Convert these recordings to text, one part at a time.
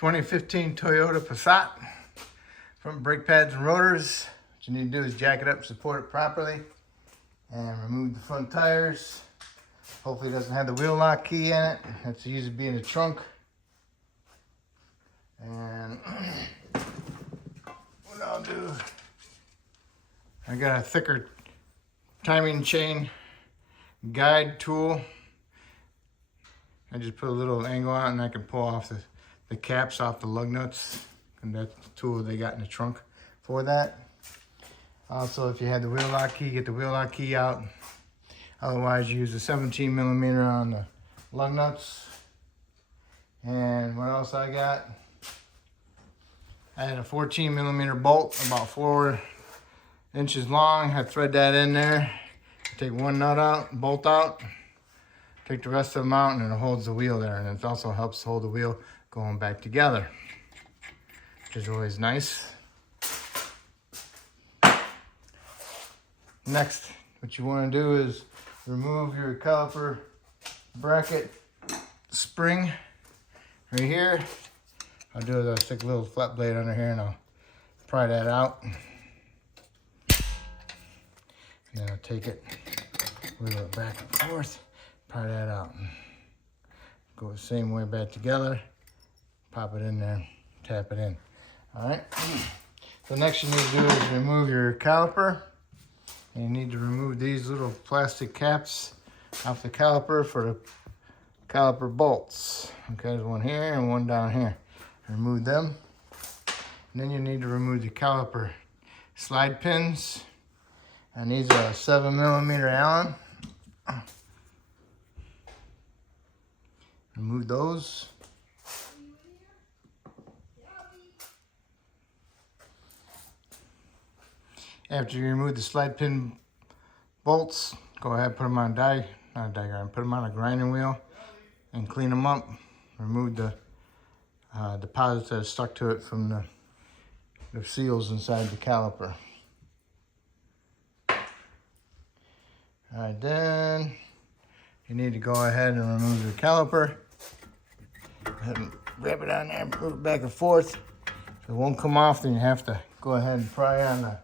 2015 Toyota Passat. Front brake pads and rotors. What you need to do is jack it up, support it properly, and remove the front tires. Hopefully it doesn't have the wheel lock key in it. That's usually be in the trunk. And what I'll do, I got a thicker timing chain guide tool. I just put a little angle on it and I can pull off the caps off the lug nuts. And that's the tool they got in the trunk for that. Also, if you had the wheel lock key, get the wheel lock key out. Otherwise, you use a 17mm on the lug nuts. And what else I got? I had a 14mm bolt, about 4 inches long. I thread that in there. Take one nut out, bolt out. Take the rest of them out, and it holds the wheel there. And it also helps hold the wheel going back together, which is always nice. Next, what you want to do is remove your caliper bracket spring right here. I'll do is I'll stick a little flat blade under here and I'll pry that out. And then I'll take it, wiggle it back and forth, pry that out. Go the same way back together, pop it in there, tap it in. All right. So next you need to do is remove your caliper. And you need to remove these little plastic caps off the caliper for the caliper bolts. Okay, there's one here and one down here. Remove them. And then you need to remove the caliper slide pins. And these are 7mm Allen. Remove those. After you remove the slide pin bolts, go ahead and put them on put them on a grinding wheel and clean them up. Remove the deposits that are stuck to it from the seals inside the caliper. All right, then you need to go ahead and remove the caliper. Go ahead and grab it on there and move it back and forth. If it won't come off, then you have to go ahead and pry on the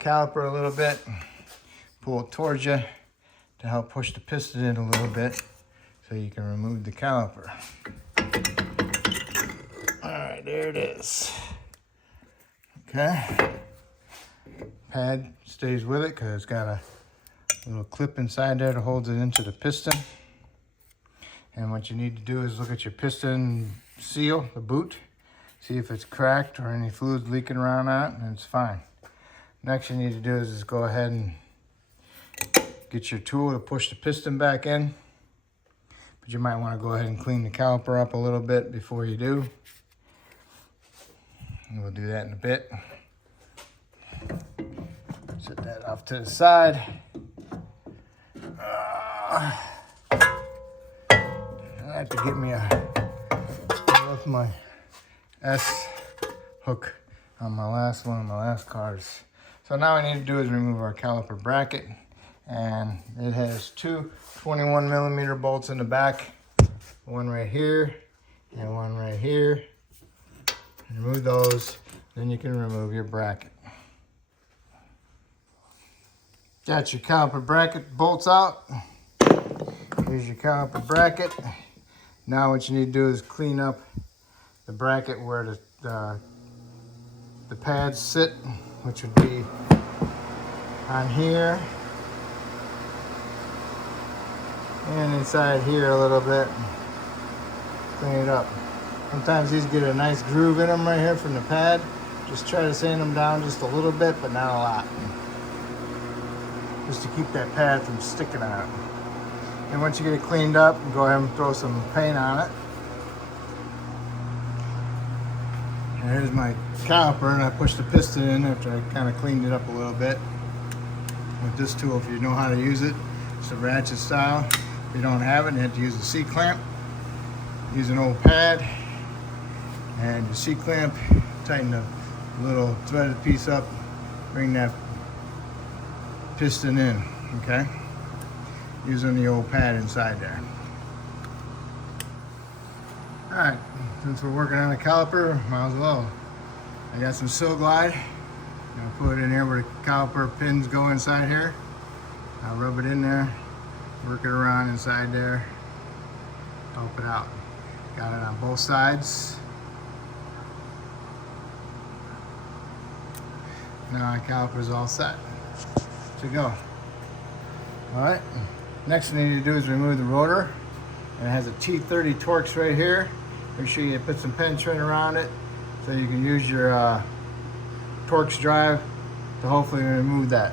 caliper a little bit, pull it towards you to help push the piston in a little bit so you can remove the caliper. All right, there it is. Okay. Pad stays with it because it's got a little clip inside there that holds it into the piston. And what you need to do is look at your piston seal, the boot, see if it's cracked or any fluids leaking around on it, and it's fine. Next you need to do is just go ahead and get your tool to push the piston back in. But you might want to go ahead and clean the caliper up a little bit before you do. And we'll do that in a bit. Set that off to the side. I have to get me my S hook on my last one of my last cars. So now what I need to do is remove our caliper bracket, and it has two 21mm bolts in the back, one right here and one right here. Remove those, then you can remove your bracket. Got your caliper bracket bolts out. Here's your caliper bracket. Now what you need to do is clean up the bracket where the pads sit, which would be on here and inside here a little bit. Clean it up. Sometimes these get a nice groove in them right here from the pad. Just try to sand them down just a little bit, but not a lot. Just to keep that pad from sticking on it. And once you get it cleaned up, go ahead and throw some paint on it. And here's my caliper, and I pushed the piston in after I kind of cleaned it up a little bit. With this tool, if you know how to use it, it's a ratchet style. If you don't have it, you have to use a C-clamp. Use an old pad, and your C-clamp, tighten the little threaded piece up, bring that piston in, okay? Using the old pad inside there. All right, Since we're working on a caliper, might as well. I got some Sil Glide. I'll put it in here where the caliper pins go inside here. I'll rub it in there, work it around inside there, help it out. Got it on both sides. Now our caliper's all set to go. All right, next thing you need to do is remove the rotor. And it has a T30 Torx right here. Make sure you put some penetrant around it so you can use your Torx drive to hopefully remove that.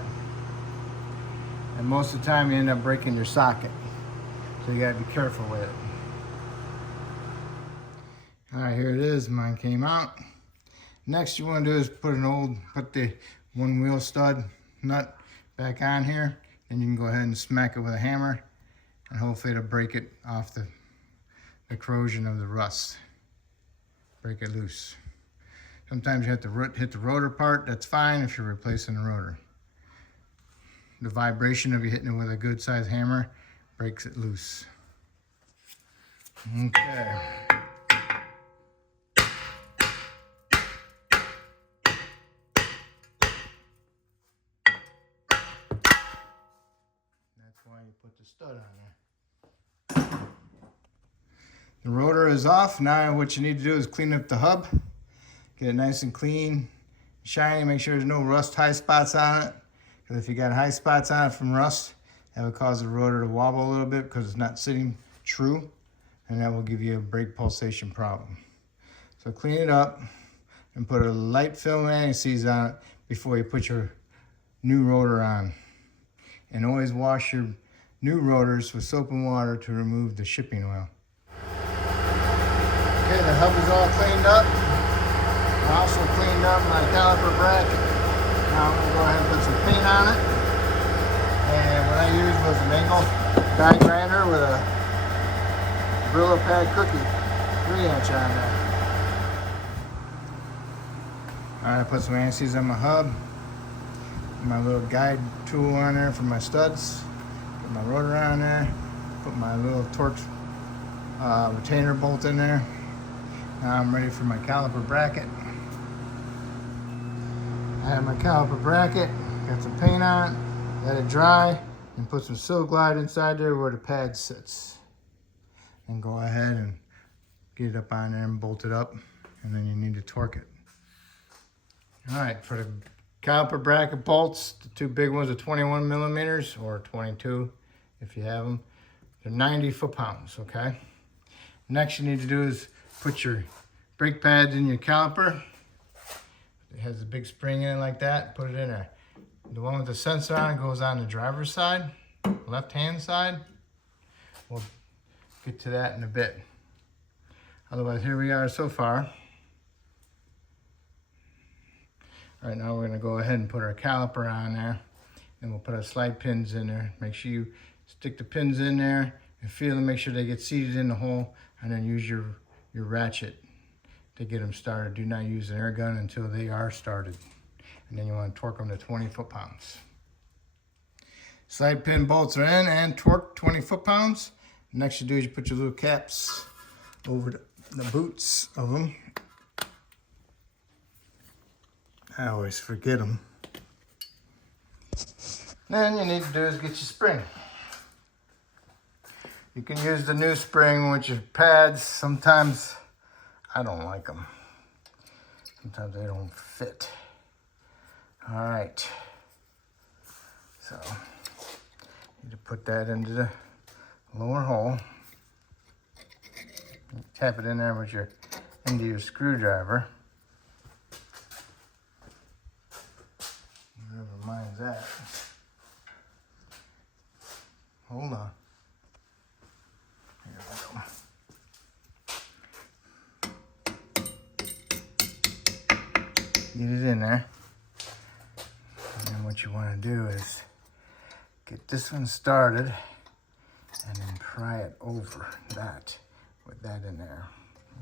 And most of the time you end up breaking your socket. So you gotta be careful with it. All right, here it is, mine came out. Next you wanna do is put the one wheel stud nut back on here. And you can go ahead and smack it with a hammer and hopefully it'll break it off the corrosion of the rust. Break it loose. Sometimes you have to hit the rotor part. That's fine if you're replacing the rotor. The vibration of you hitting it with a good sized hammer breaks it loose. Okay. That's why you put the stud on there. The rotor is off. Now what you need to do is clean up the hub. Get it nice and clean, shiny. Make sure there's no rust high spots on it. Because if you got high spots on it from rust, that will cause the rotor to wobble a little bit because it's not sitting true. And that will give you a brake pulsation problem. So clean it up and put a light film anti-seize on it before you put your new rotor on. And always wash your new rotors with soap and water to remove the shipping oil. Okay, the hub is all cleaned up. I also cleaned up my caliper bracket. Now I'm going to go ahead and put some paint on it. And what I used was an angle die grinder with a Brillo pad cookie, 3-inch on there. Alright, I put some anti-seize on my hub. My little guide tool on there for my studs. Put my rotor on there. Put my little Torx retainer bolt in there. Now I'm ready for my caliper bracket. I have my caliper bracket, got some paint on it, let it dry, and put some Sil Glide inside there where the pad sits. And go ahead and get it up on there and bolt it up, and then you need to torque it. All right, for the caliper bracket bolts, the two big ones are 21 millimeters or 22 if you have them. They're 90 foot-pounds, okay? Next you need to do is put your brake pads in your caliper. It has a big spring in it like that. Put it in there. The one with the sensor on it goes on the driver's side, left-hand side. We'll get to that in a bit. Otherwise, here we are so far. All right, now we're gonna go ahead and put our caliper on there. And we'll put our slide pins in there. Make sure you stick the pins in there and feel them, make sure they get seated in the hole, and then use your ratchet to get them started. Do not use an air gun until they are started. And then you want to torque them to 20 foot-pounds. Slide pin bolts are in and torqued 20 foot-pounds. Next you do is you put your little caps over the boots of them. I always forget them. Then you need to do is get your spring. You can use the new spring with your pads. Sometimes I don't like them. Sometimes they don't fit. All right. So you need to put that into the lower hole. Tap it in there with your into your screwdriver. Wherever mine's at. Hold on. Here we go. Get it in there. And then what you want to do is get this one started and then pry it over that with that in there.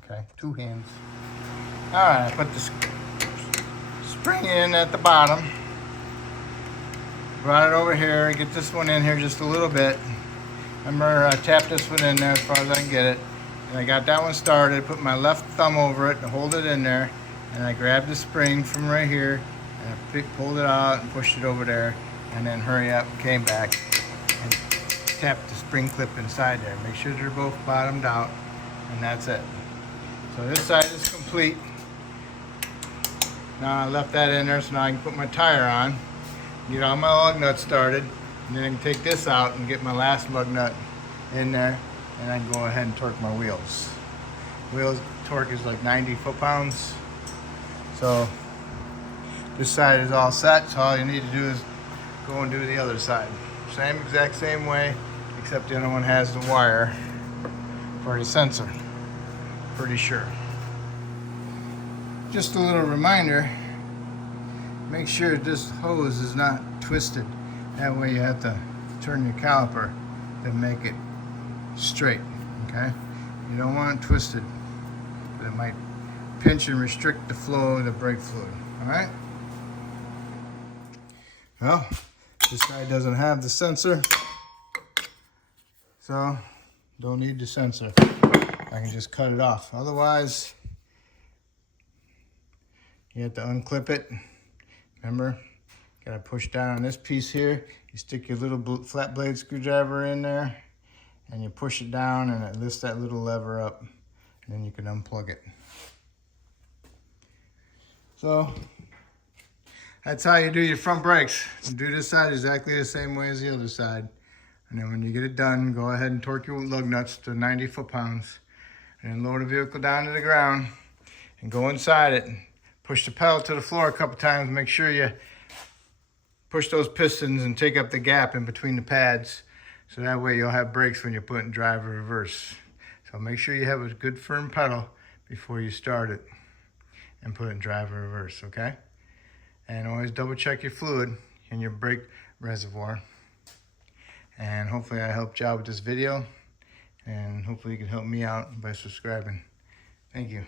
Okay, 2 hands. All right, put the spring in at the bottom. Brought it over here, get this one in here just a little bit. Remember, I tapped this one in there as far as I can get it. And I got that one started, put my left thumb over it to hold it in there, and I grabbed the spring from right here, and I pulled it out and pushed it over there, and then hurry up, came back, and tapped the spring clip inside there. Make sure they're both bottomed out, and that's it. So this side is complete. Now I left that in there so now I can put my tire on, get all my lug nuts started, and then I can take this out and get my last lug nut in there, and I can go ahead and torque my wheels. Wheels torque is like 90 foot-pounds. So this side is all set, so all you need to do is go and do the other side. Exact same way, except the other one has the wire for the sensor. Pretty sure. Just a little reminder, make sure this hose is not twisted. That way you have to turn your caliper to make it straight, okay? You don't want it twisted, but it might pinch and restrict the flow of the brake fluid, all right? Well, this guy doesn't have the sensor, so don't need the sensor. I can just cut it off. Otherwise, you have to unclip it. Remember, gotta push down on this piece here. You stick your little flat blade screwdriver in there, and you push it down, and it lifts that little lever up, and then you can unplug it. So that's how you do your front brakes. You do this side exactly the same way as the other side. And then when you get it done, go ahead and torque your lug nuts to 90 foot-pounds, and then lower the vehicle down to the ground and go inside it. Push the pedal to the floor a couple times. Make sure you push those pistons and take up the gap in between the pads, so that way you'll have brakes when you put in drive or reverse. So make sure you have a good firm pedal before you start it and put it in drive or reverse, okay? And always double check your fluid in your brake reservoir. And hopefully I helped you out with this video, and hopefully you can help me out by subscribing. Thank you.